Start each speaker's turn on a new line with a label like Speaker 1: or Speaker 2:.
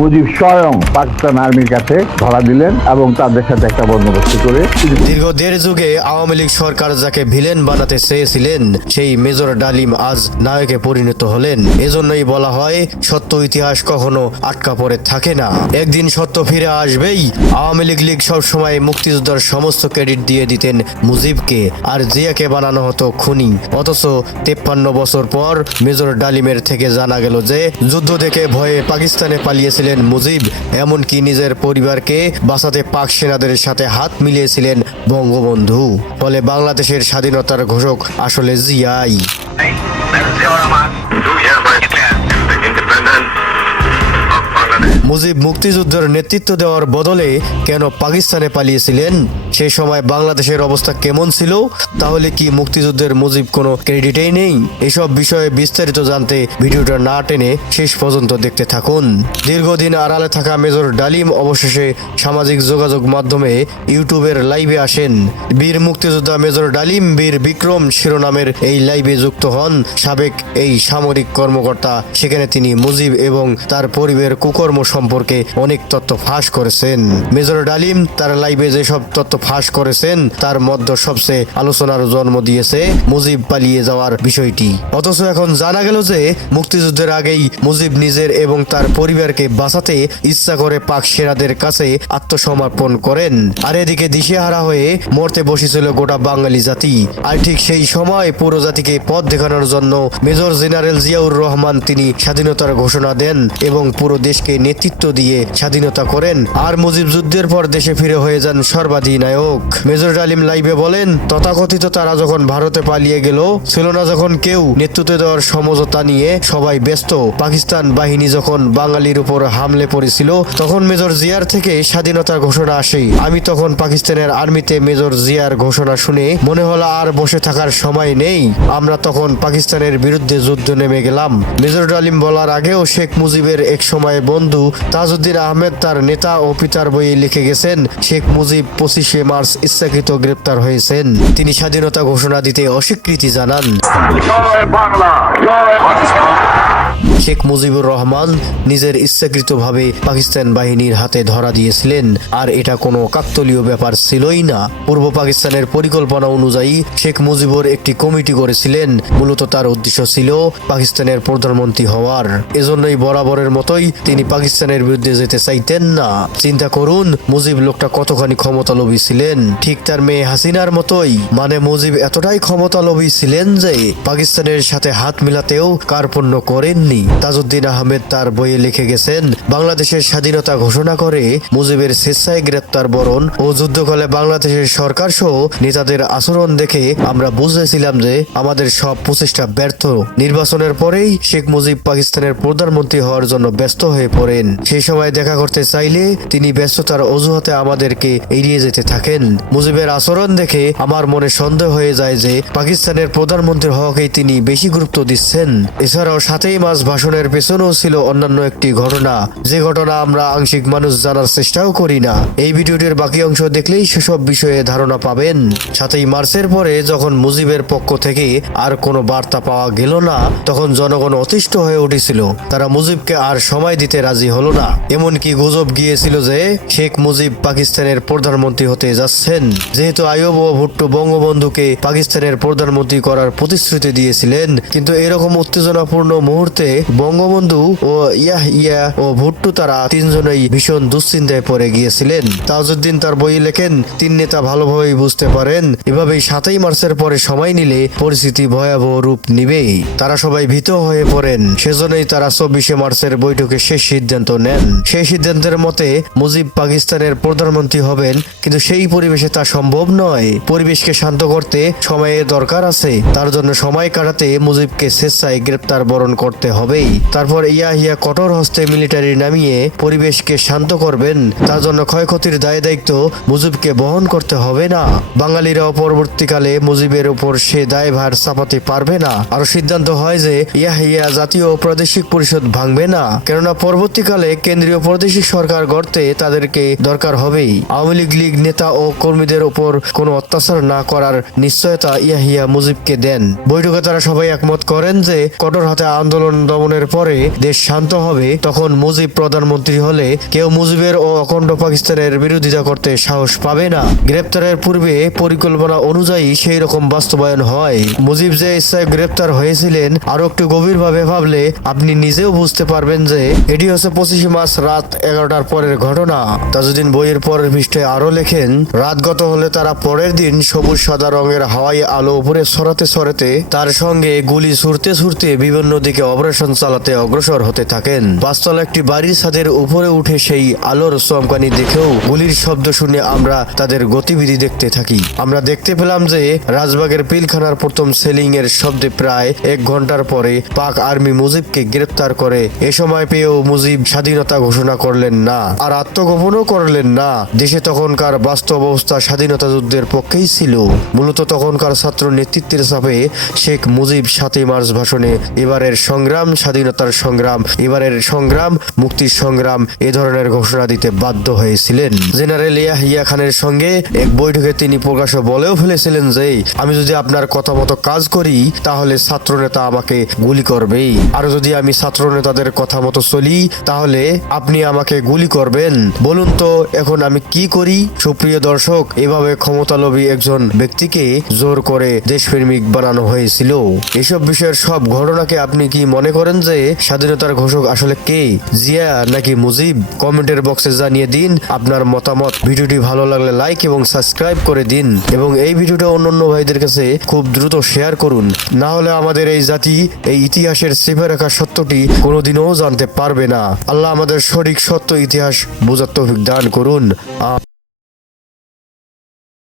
Speaker 1: মুজিব স্বয়ং পাকিস্তান আর্মির কাছে ধরা দিলেন এবং তাদের সাথে একটা বন্দোবস্ত করে
Speaker 2: দীর্ঘ দেড় যুগে আওয়ামী লীগ সরকার যাকে ভিলেন বানাতে চেয়েছিলেন, সেই মেজর ডালিম আজ নায়কে পরিণত হলেন। এজন্যই বলা হয়, সত্য ইতিহাস কখনো আটকা পড়ে থাকে না। একদিন সত্য ফিরে আসবেই। আওয়ামী লীগ লীগ সবসময় মুক্তিযোদ্ধার সমস্ত ক্রেডিট দিয়ে দিতেন মুজিবকে, আর জিয়াকে বানানো হতো খুনি। অথচ তেপ্পান্ন বছর পর মেজর ডালিমের থেকে জানা গেল যে, যুদ্ধ থেকে ভয়ে পাকিস্তানে পালিয়েছিলেন মুজিব, এমনকি নিজের পরিবারকে বাঁচাতে পাক সেনাদের সাথে হাত মিলিয়েছিলেন বঙ্গবন্ধু। ফলে বাংলাদেশের স্বাধীনতার ঘোষক আসলে জিয়াই। মুজিব মুক্তিযুদ্ধের নেতৃত্ব দেওয়ার বদলে কেন পাকিস্তানে পালিয়েছিলেন? সেই সময় বাংলাদেশের অবস্থা কেমন ছিল? তাহলে কি মুক্তিযুদ্ধের মুজিব কোনো ক্রেডিটেই নেই? এসব বিষয়ে বিস্তারিত জানতে ভিডিওটা না টেনে শেষ পর্যন্ত দেখতে থাকুন। দীর্ঘদিন আড়ালে থাকা মেজর ডালিম অবশেষে সামাজিক যোগাযোগ মাধ্যমে ইউটিউবের লাইভে আসেন। বীর মুক্তিযোদ্ধা মেজর ডালিম, বীর বিক্রম শিরোনামের এই লাইভে যুক্ত হন সাবেক এই সামরিক কর্মকর্তা। সেখানে তিনি মুজিব এবং তার পরিবারের কুকর্ম সম্পর্কে অনেক তথ্য ফাঁস করেছেন। মেজর ডালিম, তার লাইভে যেসব তথ্য ফাঁস করেছেন, তার মধ্যে সবচেয়ে আলোচনার জন্ম দিয়েছে মুজিব পালিয়ে যাওয়ার বিষয়টি। অথচ এখন জানা গেল যে, মুক্তিযুদ্ধের আগেই মুজিব নিজের এবং তার পরিবারকে বাঁচাতে ইচ্ছা করে পাক সেনাদের কাছে আত্মসমর্পণ করেন। আর এদিকে দিশেহারা হয়ে মরতে বসেছিল গোটা বাঙালি জাতি। আর ঠিক সেই সময় পুরো জাতিকে পথ দেখানোর জন্য মেজর জেনারেল জিয়াউর রহমান তিনি স্বাধীনতার ঘোষণা দেন এবং পুরো দেশকে নেতৃত্ব দিয়ে স্বাধীনতা করেন। আর মুজিব যুদ্ধের পর দেশে ফিরে হয়ে যান সর্বাধিনায়ক। মেজর ডালিম লাইভে বলেন, তথাকথিত তারা যখন ভারতে পালিয়ে গেল, ছিল না যখন কেউ নেতৃত্ব দেওয়ার সমঝোতা নিয়ে সবাই ব্যস্ত। পাকিস্তান বাহিনী যখন বাঙালির উপর হামলে পড়েছিল, তখন মেজর জিয়ার থেকে স্বাধীনতার ঘোষণা আসে আমি তখন পাকিস্তানের আর্মিতে মেজর জিয়ার ঘোষণা শুনে মনে হলো আর বসে থাকার সময় নেই। আমরা তখন পাকিস্তানের বিরুদ্ধে যুদ্ধ নেমে গেলাম। মেজর ডালিম বলার আগেও শেখ মুজিবের এক সময় বন্ধু তাজউদ্দিন আহমেদ তার নেতা ও পিতার বইয়ে লিখে গেছেন, শেখ মুজিব পঁচিশে মার্চ ইচ্ছাকৃত গ্রেপ্তার হয়েছেন। তিনি স্বাধীনতা ঘোষণা দিতে অস্বীকৃতি জানান। শেখ মুজিবুর রহমান নিজের ইচ্ছাকৃতভাবে পাকিস্তান বাহিনীর হাতে ধরা দিয়েছিলেন। আর এটা কোনো কাকতলীয় ব্যাপার ছিলই না। পূর্ব পাকিস্তানের পরিকল্পনা অনুযায়ী শেখ মুজিবুর একটি কমিটি করেছিলেন। মূলত তার উদ্দেশ্য ছিল পাকিস্তানের প্রধানমন্ত্রী হওয়ার। এজন্যই বরাবরের মতোই তিনি পাকিস্তানের বিরুদ্ধে যেতে চাইতেন না। চিন্তা করুন, মুজিব লোকটা কতখানি ক্ষমতালোভী ছিলেন। ঠিক তার মেয়ে হাসিনার মতোই। মানে মুজিব এতটাই ক্ষমতালোভী ছিলেন যে পাকিস্তানের সাথে হাত মিলাতেও কার্পণ্য করেননি। তাজউদ্দিন আহমেদ তার বইয়ে লিখে গেছেন, বাংলাদেশের স্বাধীনতা ঘোষণা করে মুজিবের স্বেচ্ছায় গ্রেপ্তার বরণ ও যুদ্ধকালে বাংলাদেশের সরকার সহ নেতাদের আচরণ দেখে আমরা বুঝেছিলাম যে আমাদের সব প্রচেষ্টা ব্যর্থ। নির্বাচনের পরেই শেখ মুজিব পাকিস্তানের প্রধানমন্ত্রী হওয়ার জন্য ব্যস্ত হয়ে পড়েন। সেই সময় দেখা করতে চাইলে তিনি ব্যস্ততার অজুহাতে আমাদেরকে এড়িয়ে যেতে থাকেন। মুজিবের আচরণ দেখে আমার মনে সন্দেহ হয়ে যায় যে পাকিস্তানের প্রধানমন্ত্রী হওয়াকেই তিনি বেশি গুরুত্ব দিচ্ছেন। এছাড়াও সাতই মাস ভাষণের পেছনেও ছিল অন্যান্য একটি ঘটনা। যে ঘটনা আমরা আংশিক মানুষ জানার চেষ্টাও করি না। এই ভিডিওটির বাকি অংশ দেখলেই সেসব বিষয়ে ধারণা পাবেন। সাতই মার্চের পরে যখন মুজিবের পক্ষ থেকে আর কোনো বার্তা পাওয়া গেল না, তখন জনগণ অতিষ্ঠ হয়ে উঠেছিল। তারা মুজিবকে আর সময় দিতে রাজি হলো না। এমনকি গুজব গিয়েছিল যে শেখ মুজিব পাকিস্তানের প্রধানমন্ত্রী হতে যাচ্ছেন। যেহেতু আইয়ুব ও ভুট্টো বঙ্গবন্ধুকে পাকিস্তানের প্রধানমন্ত্রী করার প্রতিশ্রুতি দিয়েছিলেন, কিন্তু এরকম উত্তেজনাপূর্ণ মুহূর্তে বঙ্গবন্ধু ও ইয়াহ ইয়া ও ভুট্টু তারা তিনজনেই ভীষণ দুশ্চিন্তায় পড়ে গিয়েছিলেন। তাজউদ্দিন তার বই লেখেন, তিন নেতা ভালোভাবেই বুঝতে পারেন, এভাবেই সাতই মার্চের পরে সময় নিলে পরিস্থিতি ভয়াবহ রূপ নিবে তারা সবাই ভীত হয়ে পড়েন, সেজন্যই তারা চব্বিশে মার্চের বৈঠকে শেষ সিদ্ধান্ত নেন। সেই সিদ্ধান্তের মতে মুজিব পাকিস্তানের প্রধানমন্ত্রী হবেন, কিন্তু সেই পরিবেশে তা সম্ভব নয়। পরিবেশকে শান্ত করতে সময়ের দরকার আছে, তার জন্য সময় কাটাতে মুজিবকে স্বেচ্ছায় গ্রেপ্তার বরণ করতে হবেই। তারপর ইয়া হিয়া কঠোর হস্তে মিলিটারি নামিয়ে পরিবেশকে শান্ত করবেন। তার জন্য ক্ষয়ক্ষতির দায় দায়িত্ব মুজিবকে বহন করতে হবে না। বাঙালিরাও পরবর্তীকালে মুজিবের উপর সে দায়ভার চাপাতে পারবে না। আরও সিদ্ধান্ত হয় যে ইয়াহিয়া জাতীয় প্রাদেশিক পরিষদ ভাঙবে না। কেননা পরবর্তীকালে কেন্দ্রীয় প্রাদেশিক সরকার গড়তে তাদেরকে দরকার হবেই। আওয়ামী লীগ লীগ নেতা ও কর্মীদের উপর কোনো অত্যাচার না করার নিশ্চয়তা ইয়াহিয়া মুজিবকে দেন। বৈঠকে তারা সবাই একমত করেন যে কঠোর হাতে আন্দোলন দমনের পরে দেশ শান্ত হবে, তখন মুজিব প্রধানমন্ত্রী হলে কেউ মুজিবের ও অখণ্ড পাকিস্তানের বিরোধিতা করতে সাহস পাবে না। গ্রেপ্তারের পূর্বে পরিকল্পনা অনুযায়ী সেই রকম বাস্তবায়ন হয়। মুজিব যে ইচ্ছায় গ্রেপ্তার হয়েছিলেন আরও একটু গভীরভাবে ভাবলে আপনি নিজেও বুঝতে পারবেন যে এটি হচ্ছে পঁচিশে মার্চ রাত এগারোটার পরের ঘটনা। তাজুদ্দিন বইয়ের পরের পৃষ্ঠে আরও লেখেন, রাত গত হলে তারা পরের দিন সবুজ, সাদা রঙের হাওয়াই আলো উপরে সরাতে ছড়াতে তার সঙ্গে গুলি ছুড়তে ছুড়তে বিভিন্ন দিকে অপারেশন চালাতে অগ্রসর হতে থাকেন। পাঁচতলা একটি বাড়ির ছাদের উপরে উঠে সেই আলোর চমকানি দেখেও গুলির শব্দ শুনে আমরা তাদের গতিবিধি দেখতে থাকি। আমরা দেখতে পেলাম যে রাজবাগের পিলখানার প্রথম সেলিং এর শব্দে প্রায় এক ঘণ্টার পরে পাক আর্মি মুজিবকে গ্রেপ্তার করে। এ সময় পেয়েও মুজিব স্বাধীনতা ঘোষণা করলেন না আর আত্মগোপনও করলেন না। দেশে তখনকার বাস্তব অবস্থা স্বাধীনতা যুদ্ধের পক্ষেই ছিল। মূলত তখনকার ছাত্র নেতৃত্বের চাপে শেখ মুজিব সাতই মার্চ ভাষণে এবারের সংগ্রাম স্বাধীনতার সংগ্রাম। এবারের সংগ্রাম, মুক্তির সংগ্রাম, এ ধরনের ঘোষণা দিতে বাধ্য হয়েছিলেন। জেনারেল ইয়াহিয়া খানের সঙ্গে এক বৈঠকে তিনি প্রকাশ্য বলেও ফেলেছিলেন যে, আমি যদি আপনার কথা মতো কাজ করি, তাহলে ছাত্র নেতা আমাকে গুলি করবেই। আর যদি আমি ছাত্র নেতাদের কথা মতো চলি, তাহলে আপনি আমাকে গুলি করবেন। বলুন তো, এখন আমি কি করি? সুপ্রিয় দর্শক, এভাবে ক্ষমতালোভী একজন ব্যক্তিকে জোর করে দেশপ্রেমিক বানানো হয়েছিল। এসব বিষয়ের সব ঘটনাকে আপনি কি মনে করেন? যে স্বাধীনতার ঘোষক আসলে কে? জিয়া নাকি মুজিব? কমেন্টের বক্সে জানিয়ে দিন আপনার মতামত। ভিডিওটি ভালো লাগলে লাইক এবং সাবস্ক্রাইব করে দিন এবং এই ভিডিওটা অন্যান্য ভাইদের কাছে খুব দ্রুত শেয়ার করুন। না হলে আমাদের এই জাতি, এই ইতিহাসের চেপে রাখা সত্যটি কোনোদিনও জানতে পারবে না। আল্লাহ আমাদের সঠিক সত্য ইতিহাস বোঝার তৌফিক দান করুন।